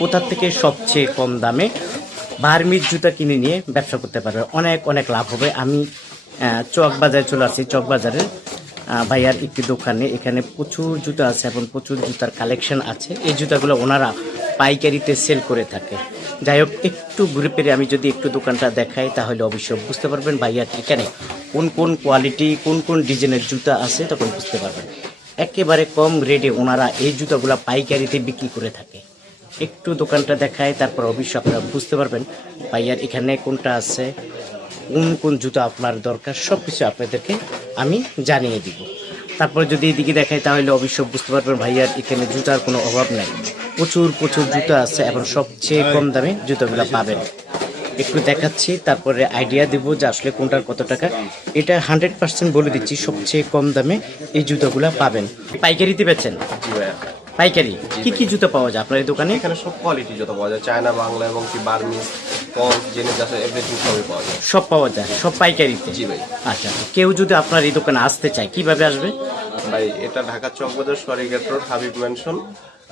কোথার থেকে সবচেয়ে কম দামে বার্মির জুতা কিনে নিয়ে ব্যবসা করতে পারবে? অনেক অনেক লাভ হবে। আমি চক বাজারে চলে আসি চক বাজারে ভাইয়ার একটি দোকানে। এখানে প্রচুর জুতা আছে এবং প্রচুর জুতার কালেকশন আছে। এই জুতাগুলো ওনারা পাইকারিতে সেল করে থাকে। যাই হোক, একটু ঘুরে ফিরে আমি যদি একটু দোকানটা দেখাই, তাহলে অবশ্যই বুঝতে পারবেন ভাইয়ার এখানে কোন কোন কোয়ালিটি কোন কোন ডিজাইনের জুতা আছে, তখন বুঝতে পারবেন। একেবারে কম রেটে ওনারা এই জুতাগুলো পাইকারিতে বিক্রি করে থাকে। একটু দোকানটা দেখায় তারপর অবশ্যই আপনারা বুঝতে পারবেন ভাইয়ার এখানে কোনটা আছে, কোন কোন জুতো আপনার দরকার সব কিছু আপনাদেরকে আমি জানিয়ে দিব। তারপর যদি এদিকে দেখাই, তাহলে অবশ্যই বুঝতে পারবেন ভাইয়ার এখানে জুতার কোনো অভাব নাই। প্রচুর প্রচুর জুতো আছে এবং সবচেয়ে কম দামে জুতোগুলো পাবেন। একটু দেখাচ্ছি, তারপরে আইডিয়া দেবো যে আসলে কোনটার কত টাকা। এটা হান্ড্রেড পার্সেন্ট বলে দিচ্ছি, সবচেয়ে কম দামে এই জুতোগুলো পাবেন। পাইকারিতে ভাইয়া। পাইকারি? কি কি জুতো পাওয়া যায় আপনার এই দোকানে? এখানে সব কোয়ালিটি জুতো পাওয়া যায়। চায়না বাংলা এবং কি বার্মিজ পন্স জেনে আছে এভরিথিং সবই পাওয়া যায়। সব পাওয়া যায় সব পাইকারিতে? জি ভাই। আচ্ছা কেউ যদি আপনার এই দোকানে আসতে চায় কীভাবে আসবে? ভাই এটা ঢাকা চকবাজার সরিগেট রোড হাবিব ম্যানশন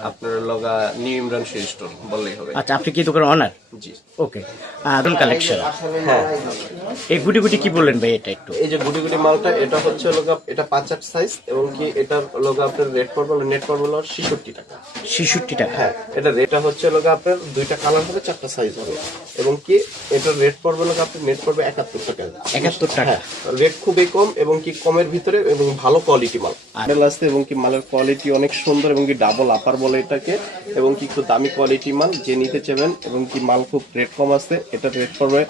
আপনার লগা নিউ ইমরান শি স্টোর বললেই হবে। আচ্ছা আপনি কি দোকানের অনার জি। ওকে। আদন কালেকশন হ্যাঁ। এই গুটি গুটি কি বললেন ভাই এটা একটু? এই যে গুটি গুটি মালটা এটা হচ্ছে লগা এটা পাঁচ আট সাইজ এবং কি এটা লগা আপনার রেট পড়বে নেট পড়বে হলো ছেষট্টি টাকা। ছেষট্টি টাকা। হ্যাঁ এটা রেটটা হচ্ছে লগা আপনার দুইটা কালার হবে চারটা সাইজ হবে। এবং কি এটার রেট পড়বে লগা আপনার নেট পড়বে একাত্তর টাকা। একাত্তর টাকা। রেট খুবই কম এবং কি কমের ভিতরে এবং ভালো কোয়ালিটি মাল। মডেল আছে এবং কি মালের কোয়ালিটি অনেক সুন্দর এবং কি ডাবল আপার বলে এটাকে এবং কি একটু দামি কোয়ালিটি মাল যে নিতে চাবেন এবং কি মাল খুব রেট কম আছে এটা রেট পড়বে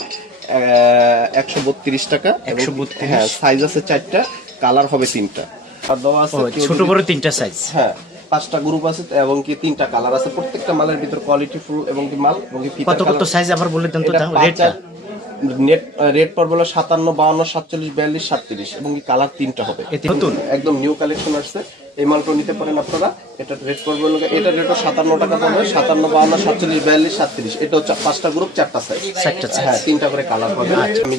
একশো বত্রিশ টাকা 132 হ্যাঁ সাইজ আছে চারটা কালার হবে তিনটা। আর দেওয়া আছে ছোট বড় তিনটা সাইজ হ্যাঁ পাঁচটা গ্রুপ আছে এবং কি তিনটা কালার আছে প্রত্যেকটা মালের ভিতর কোয়ালিটি ফুল এবং কি মাল এবং কত কত সাইজ আবার বলে দেন তো রেটটা নেট রেট পড়বে হলো সাতান্ন বাউন্ন সাতচল্লিশ বিয়াল্লিশ সাতত্রিশ এবং কি কালার তিনটা হবে। নতুন? একদম নিউ কালেকশন আসছে। এই মালটা নিতে পারেন আপনারা। এটা রেট হলো এটা রেটও সাতান্ন টাকা পড়বে সাতান্ন বাউন্ন সাতচল্লিশ বিয়াল্লিশ সাতত্রিশ। এটা হচ্ছে পাঁচটা গ্রুপ চারটা সাইজ চারটা হ্যাঁ তিনটা করে কালার পাবেন। আমি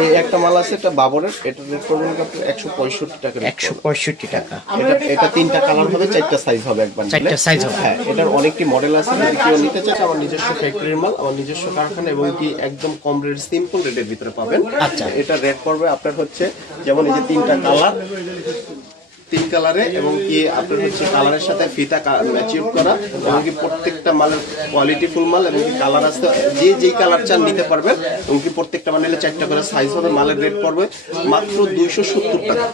এই একটা মাল আছে এটা বাবরের এটা রেট হলো আপনার একশো পঁয়ষট্টি টাকা একশো। পঁয়ষট্টি টাকা। এটা এটা তিনটা কালার হবে চারটা সাইজ হবে একবার চারটা size হবে। হ্যাঁ এটার অনেকটি মডেল আছে যদি কেউ নিতে চায় আমার নিজস্ব ফ্যাক্টরির মাল আমার নিজস্ব কারখানা এবং কি একদম কম রেট সিম্পল রেটের ভিতরে পাবেন। আচ্ছা। এটা রেট পড়বে আপনার হচ্ছে যেমন এই যে তিনটা কালার তিন কালারে এবং কি আপনার হচ্ছে কালারের সাথে ফিতা ম্যাচিউর করা এবং কি প্রত্যেকটা মালের কোয়ালিটি ফুল মাল এবং কি কালার আছে যে যেই কালার চান নিতে পারবেন এবং কি প্রত্যেকটা মালের চারটা করে সাইজ হবে মালের রেট পড়বে মাত্র দুইশো সত্তর টাকা।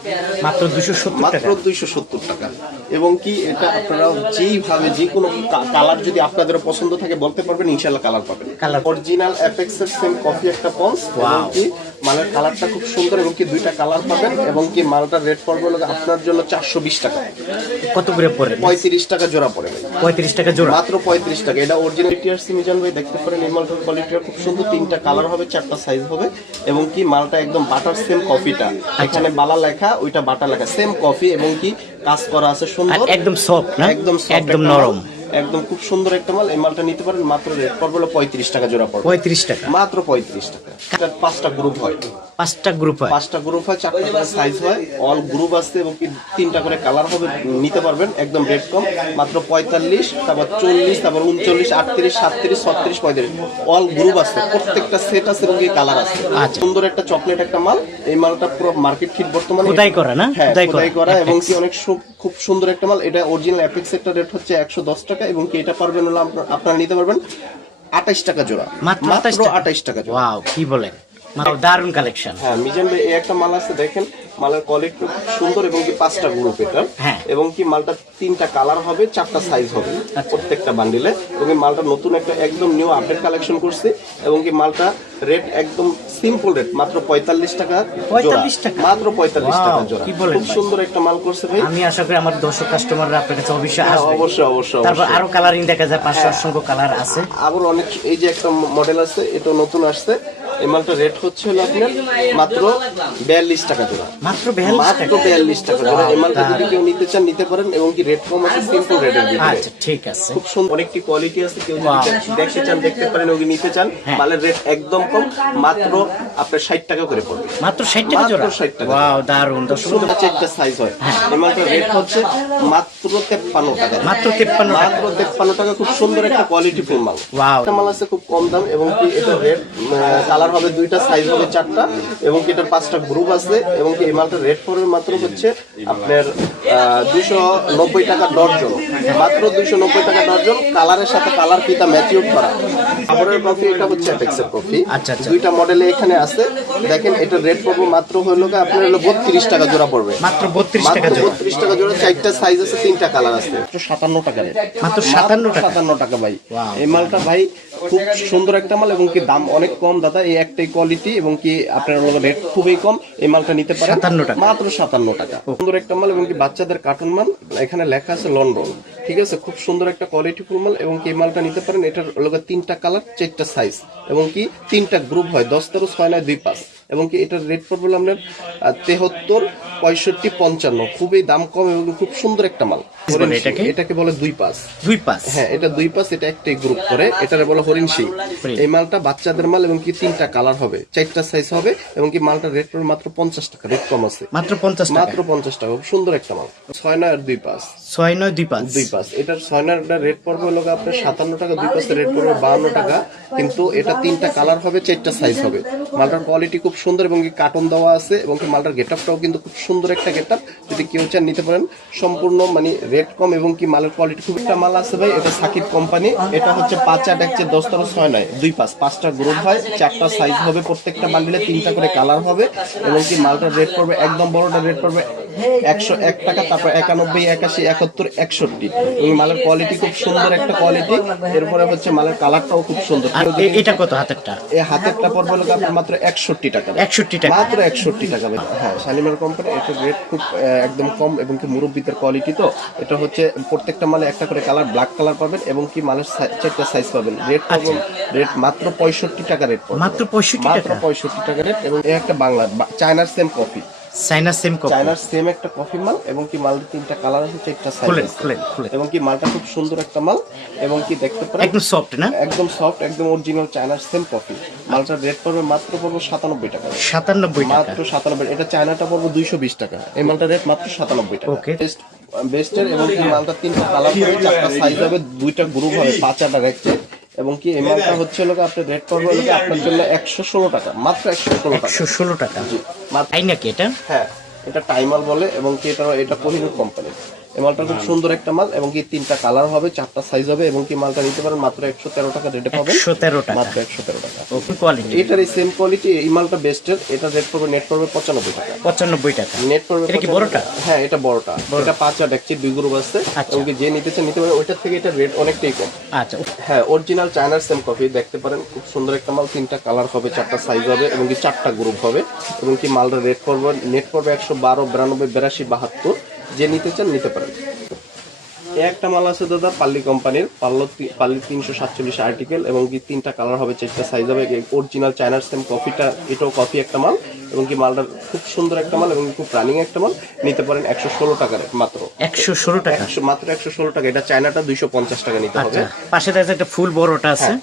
মাত্র সত্তর মাত্র দুইশো সত্তর টাকা। এবং কি এটা আপনারা যেইভাবে যে কোনো কালার যদি আপনাদের পছন্দ থাকে বলতে পারবেন ইনশাল্লাহ কালার পাবেন। অরিজিনাল অ্যাপেক্স এর সেম কফি একটা পন্স এবং কি মালের কালারটা খুব সুন্দর এবং কি দুইটা কালার পাবেন এবং কি মালটার রেট পড়বে হলো আপনার জন্য চারশো বিশ টাকা। কত করে পড়ে পঁয়ত্রিশ টাকা জোড়া পড়ে ভাই। পঁয়ত্রিশ টাকা জোড়া? মাত্র পঁয়ত্রিশ টাকা। এটা অরিজিনাল টিআরসি মিজান ভাই দেখতে পারেন এই মালটার কোয়ালিটিটা খুব সুন্দর। তিনটা কালার হবে চারটা সাইজ হবে এবং কি মালটা একদম বাটার সেম কফিটা এখানে বালা লেখা ওইটা বাটার লেখা। সেম কফি এবং কি কাজ করা আছে সুন্দর। একদম সফট না? একদম একদম নরম। একদম খুব সুন্দর একটা মাল। এই মালটা নিতে পারেন মাত্র রেট পড়বে পঁয়ত্রিশ টাকা জোড়া পড়বে। পঁয়ত্রিশ টাকা। মাত্র পঁয়ত্রিশ টাকা। এটা পাঁচটা গ্রুপ হয়। পাঁচটা গ্রুপ হয়। পাঁচটা গ্রুপ হয় চারটা করে সাইজ হয়। অল গ্রুপ আছে এবং কি তিনটা করে কালার হবে নিতে পারবেন একদম রেট কম মাত্র পঁয়তাল্লিশ তারপর চল্লিশ তারপর উনচল্লিশ আটত্রিশ সাতত্রিশ ছত্রিশ পঁয়ত্রিশ অল গ্রুপ আছে প্রত্যেকটা সেট আছে এবং কি কালার আছে আচ্ছা। সুন্দর একটা চকলেট একটা মাল এই মালটা পুরো মার্কেট ফিট বর্তমানে। খোদাই করা না? হ্যাঁ খোদাই করা, এবং কি অনেক খুব সুন্দর একটা মাল। এটা অরিজিনাল অ্যাপেক্স একটা রেট হচ্ছে একশো দশ টাকা এবং কি এটা পারবেন হলো আপনারা নিতে পারবেন আঠাইশ টাকা জোড়া। মাত্র 28 টাকা? আঠাইশ টাকা জোড়া। ওয়াও কি বলেন? দারুণ কালেকশন হ্যাঁ মিজান ভাই এই একটা মাল আছে দেখেন মালের কোয়ালিটি সুন্দর এবং কি পাঁচটা গ্রুপ এটা। হ্যাঁ। এবং কি মালটা তিনটা কালার হবে চারটা সাইজ হবে প্রত্যেকটা বান্ডিলে এবং মালটা নতুন একটা একদম নিউ আপডেট কালেকশন করছে এবং কি মালটা রেট একদম সিম্পল রেট মাত্র পঁয়তাল্লিশ টাকা 45 টাকা? মাত্র পঁয়তাল্লিশ টাকা জোড়া। খুব সুন্দর একটা মাল করছে ভাই। আমি আশা করি আমার দর্শক কাস্টমাররা আপনার কাছে অবশ্যই হ্যাঁ, আসবে। অবশ্যই অবশ্যই তারপর। আরও কালারিং দেখা যায় পাঁচশো অসংখ্য কালার আছে। আবার অনেক এই যে একটা মডেল আছে এটা নতুন আসছে। এই মালটা রেট হচ্ছে হলো আপনার মাত্র বিয়াল্লিশ টাকা জোড়া মাত্র মাত্র বিয়াল্লিশ টাকা জোড়া এই মালটা যদি কেউ নিতে চান নিতে পারেন এবং কি রেট কম আছে সিম্পল রেটের ভিতরে আচ্ছা ঠিক আছে। খুব সুন্দর। অনেকটি কোয়ালিটি আছে কেউ যদি দেখতে চান দেখতে পারেন ওকে নিতে চান হ্যাঁ। মালের রেট একদম কম মাত্র আপনার ষাট টাকা করে পড়বে। মাত্র ষাট টাকা মাত্র জোড়া। 60 টাকা। ওয়াও দারুণ দর্শক চারটা সাইজ হয়। এই মালটার রেট হচ্ছে মাত্র তেপ্পান্ন টাকা। মাত্র টাকা। মাত্র তেপ্পান্ন টাকা খুব সুন্দর একটা কোয়ালিটি ফুল মাল. একটা মাল আছে খুব কম দাম এবং কি এটা রেট কালার হবে দুইটা সাইজ হবে চারটা এবং কি এটার পাঁচটা গ্রুপ আছে এবং কি এই মালটার রেট পড়বে মাত্র হচ্ছে আপনার দুইশো নব্বই টাকা ডর্জন। মাত্র দুইশো নব্বই টাকা ডর্জন। কালারের সাথে কালার পিতা ম্যাচিউর করা। কফি এটা হচ্ছে অ্যাপেক্সের কফি আচ্ছা, আচ্ছা। দুইটা মডেলে এখানে আছে। দেখেন এটার রেট পড়বে মাত্র হলো আপনার হলো বত্রিশ টাকা জোড়া পড়বে। মাত্র বত্রিশ টাকা বত্রিশ টাকা জোড়া চারটা সাইজ আছে তিনটা কালার আছে। মাত্র সাতান্ন টাকা। মাত্র 57 টাকা? সাতান্ন টাকা ভাই। এই মালটা ভাই খুব সুন্দর একটা মাল এবং কি দাম অনেক কম দাদা। এই একটাই কোয়ালিটি এবং কি আপনার রেট খুবই কম। এই মালটা নিতে পারেন। 57 টাকা। মাত্র সাতান্ন টাকা। সুন্দর একটা মাল এবং কি বাচ্চাদের কার্টুন মাল। এখানে লেখা আছে লন্ডন ঠিক আছে? খুব সুন্দর একটা কোয়ালিটি ফুল মাল এবং কি মালটা নিতে পারেন। এটার লোকের তিনটা কালার চারটা সাইজ এবং কি তিনটা গ্রুপ হয়। দশ তেরো ছয় নয় দুই পাঁচ। এবং কি এটার রেট পড়বে আপনার তেহত্তর পঁয়ষট্টি পঞ্চান্ন। খুবই দাম কম এবং খুব সুন্দর একটা মাল। এটাকে? এটাকে বলে দুই পাঁচ দুই পাঁচ হ্যাঁ এটা দুই পাঁচ এটা একটাই গ্রুপ করে। এটারে বলে হরিণ সিং। এই মালটা বাচ্চাদের মাল এবং কি তিনটা কালার হবে? চারটা সাইজ হবে এবং কি মালটা রেট পড়বে মাত্র পঞ্চাশ টাকা রেট কম আছে। মাত্র পঞ্চাশ মাত্র পঞ্চাশ টাকা খুব সুন্দর একটা মাল। ছয় নয় আর দুই পাঁচ ছয় নয় দুই পাঁচ দুই পাঁচ এটার ছয় নয়টা রেট পড়বে হলো আপনার সাতান্ন টাকা দুই পাঁচের রেট পড়বে বাহান্ন টাকা। কিন্তু এটা তিনটা কালার হবে চারটা সাইজ হবে। মালটার কোয়ালিটি খুব সুন্দর এবং কি কার্টন দেওয়া আছে এবং কি মালটার গেট আপটাও কিন্তু খুব সুন্দর একটা গেট আপ যদি কেউ চান নিতে পারেন। সম্পূর্ণ মানে রেট কম এবং কি মালের কোয়ালিটি খুব একটা মাল আছে ভাই এটা সাকিব কোম্পানি এটা হচ্ছে পাঁচ আট একচে দশ তেরো ছয় নয় দুই পাঁচ পাঁচটা গ্রুপ হয় চারটা সাইজ হবে প্রত্যেকটা বান্ডিলে তিনটা করে কালার হবে এবং কি মালটার রেট পড়বে একদম বড়টা রেট পড়বে একশো এক টাকা তারপর একানব্বই একাশি একাত্তর একষট্টি। এবং মালের কোয়ালিটি খুব সুন্দর একটা কোয়ালিটি এরপরে হচ্ছে মালের কালারটাও খুব সুন্দর। এটা কত হাতেরটা? এই হাতেরটা পড়বে হলো আপনার মাত্র একষট্টি টাকা। একষট্টি টাকা। মাত্র একষট্টি টাকা ভাই। হ্যাঁ শালিমার কোম্পানি এটার রেট খুব একদম কম এবং কি মুরব্বীদের কোয়ালিটি তো। এটা হচ্ছে প্রত্যেকটা মালে একটা করে কালার ব্ল্যাক কালার পাবেন এবং কি মালের চারটা সাইজ পাবেন। রেট পাবেন রেট মাত্র পঁয়ষট্টি টাকা রেট মাত্র পঁয়ষট্টি মাত্র টাকা? পঁয়ষট্টি টাকা রেট এবং একটা বাংলা চায়নার same copy China same copy চায়নার সেম একটা কফি মাল এবং কি মালটা তিনটা কালার আছে চারটা সাইজ খুলেন আছে। খুলেন খুলেন। এবং কি মালটা খুব সুন্দর একটা মাল এবং কি দেখতে পারেন একদম সফট না? একদম সফট একদম অরিজিনাল চায়নার সেম কফি মালটার রেট পড়বে মাত্র পড়বে সাতানব্বই টাকা। সাতানব্বই টাকা। মাত্র সাতানব্বই এটা চায়নাটা পড়বে দুইশো বিশ টাকা। এই মালটার রেট মাত্র সাতানব্বই টাকা। Okay. বেস্ট বেস্টের এবং কি মালটা তিনটা কালার হবে চারটা সাইজ হবে দুইটা গ্রুপ হবে পাঁচ আটা রেখে এবং কি এমআরটা হচ্ছে লোক আপনার রেট পড়বে লোক আপনার জন্য একশো ষোলো টাকা মাত্র একশো ষোলো টাকা। একশো ষোলো টাকা। মাত্র। তাই নাকি এটা? হ্যাঁ এটা টাইমার বলে এবং কি এটা এটা কোহিনুর কোম্পানি এই মালটা খুব সুন্দর একটা মাল এবং কি তিনটা কালার হবে চারটা সাইজ হবে এবং কি মালটা নিতে পারেন মাত্র একশো তেরো টাকা রেটে পাবেন। একশো তেরো টাকা। মাত্র একশো তেরো টাকা। ওকে কোয়ালিটি এটার এই সেম কোয়ালিটি এই মালটা বেস্টের এটা রেট পড়বে নেট পড়বে পঁচানব্বই টাকা। পঁচানব্বই টাকা। নেট পড়বে এটা কি বড়টা? হ্যাঁ এটা বড়টা। এটা পাঁচ আট একচি দুই গ্রুপ আছে। আচ্ছা। এবং কি যে নিতে চান নিতে পারেন ওইটার থেকে এটা রেট অনেকটাই কম। আচ্ছা। হ্যাঁ অরিজিনাল চায়নার সেম কফি দেখতে পারেন। খুব সুন্দর একটা মাল তিনটা কালার হবে চারটা সাইজ হবে এবং কি চারটা গ্রুপ হবে। এবং কি মালটা রেট পড়বে নেট পড়বে একশো বারো বিরানব্বই বিরাশি বাহাত্তর। যে নিতে চান নিতে পারেন। একটা মাল আছে দাদা পাল্লি কোম্পানির। পাল্লো পাল্লি তিনশো সাতচল্লিশ আর্টিকেল এবং কি তিনটা কালার হবে চারটা সাইজ হবে। অরিজিনাল চায়নার সেম কফিটা এটাও কফি একটা মাল এবং কি মালটা খুব সুন্দর একটা মাল এবং খুব রানিং একটা মাল। নিতে পারেন একশো ষোলো টাকার মাত্র। একশো ষোলো টাকা? মাত্র একশো ষোলো টাকা। এটা চায়নাটা দুইশো পঞ্চাশ টাকা নিতে হবে। আচ্ছা পাশে একটা ফুল বড়টা আছে। হ্যাঁ,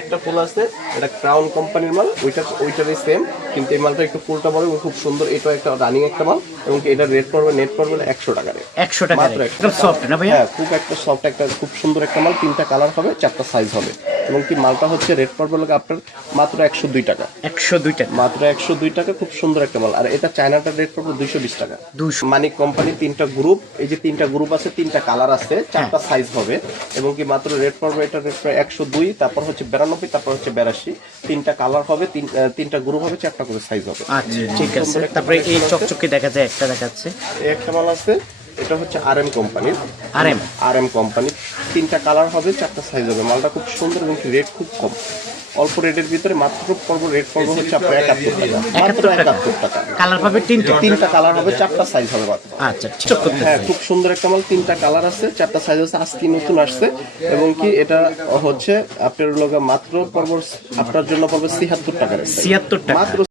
একটা ফুল আছে এটা ক্রাউন কোম্পানির মাল। ওইটা ওইটারই সেম কিন্তু এই মালটা একটু ফুলটা বড় এবং খুব সুন্দর। এটা একটা রানিং একটা মাল এবং এটা রেট পড়বে নেট পড়বে একশো টাকা রেট একশো টাকা একদম সফট না ভাইয়া? হ্যাঁ খুব একটা সফট একটা খুব সুন্দর একটা মাল। তিনটা কালার হবে চারটা সাইজ হবে। এবং কি মালটা হচ্ছে রেট পড়বে লোক আপনার মাত্র একশো দুই টাকা। একশো দুই টাকা। মাত্র একশো দুই টাকা খুব সুন্দর একটা মাল। আর এটা চায়নাটার রেট পড়বে দুইশো বিশ টাকা। দুশো মানিক কোম্পানি তিনটা গ্রুপ এই যে তিনটা গ্রুপ আছে তিনটা কালার আছে চারটা সাইজ হবে। এবং কি মাত্র রেট পড়বে এটা রেট একশো দুই তারপর হচ্ছে বিরানব্বই তারপর হচ্ছে বেরাশি। তিনটা কালার হবে তিন তিনটা গ্রুপ হবে চারটা করে সাইজ হবে। আচ্ছা ঠিক আছে। তারপরে এই চকচকে দেখা যায় একটা দেখাচ্ছে। একটা মাল আছে এটা হচ্ছে আর এম কোম্পানির R M R M company তিনটা কালার হবে চারটা সাইজ হবে। মালটা খুব সুন্দর এবং রেট খুব কম। অল্প রেটের ভিতরে মাত্র পর্ব রেট পর্ব হচ্ছে আপনার একাত্তর টাকা। মাত্র একাত্তর টাকা। কালার পাবে তিনটে। তিনটা কালার হবে চারটা সাইজ হবে মাত্র। আচ্ছা হ্যাঁ খুব সুন্দর একটা মাল তিনটা কালার আছে চারটা সাইজ আছে আজকে নতুন আসছে। এবং কি এটা হচ্ছে আপনার লোক মাত্র পর্ব আপনার জন্য পড়বে ছিয়াত্তর টাকা ছিয়াত্তর টাকা। মাত্র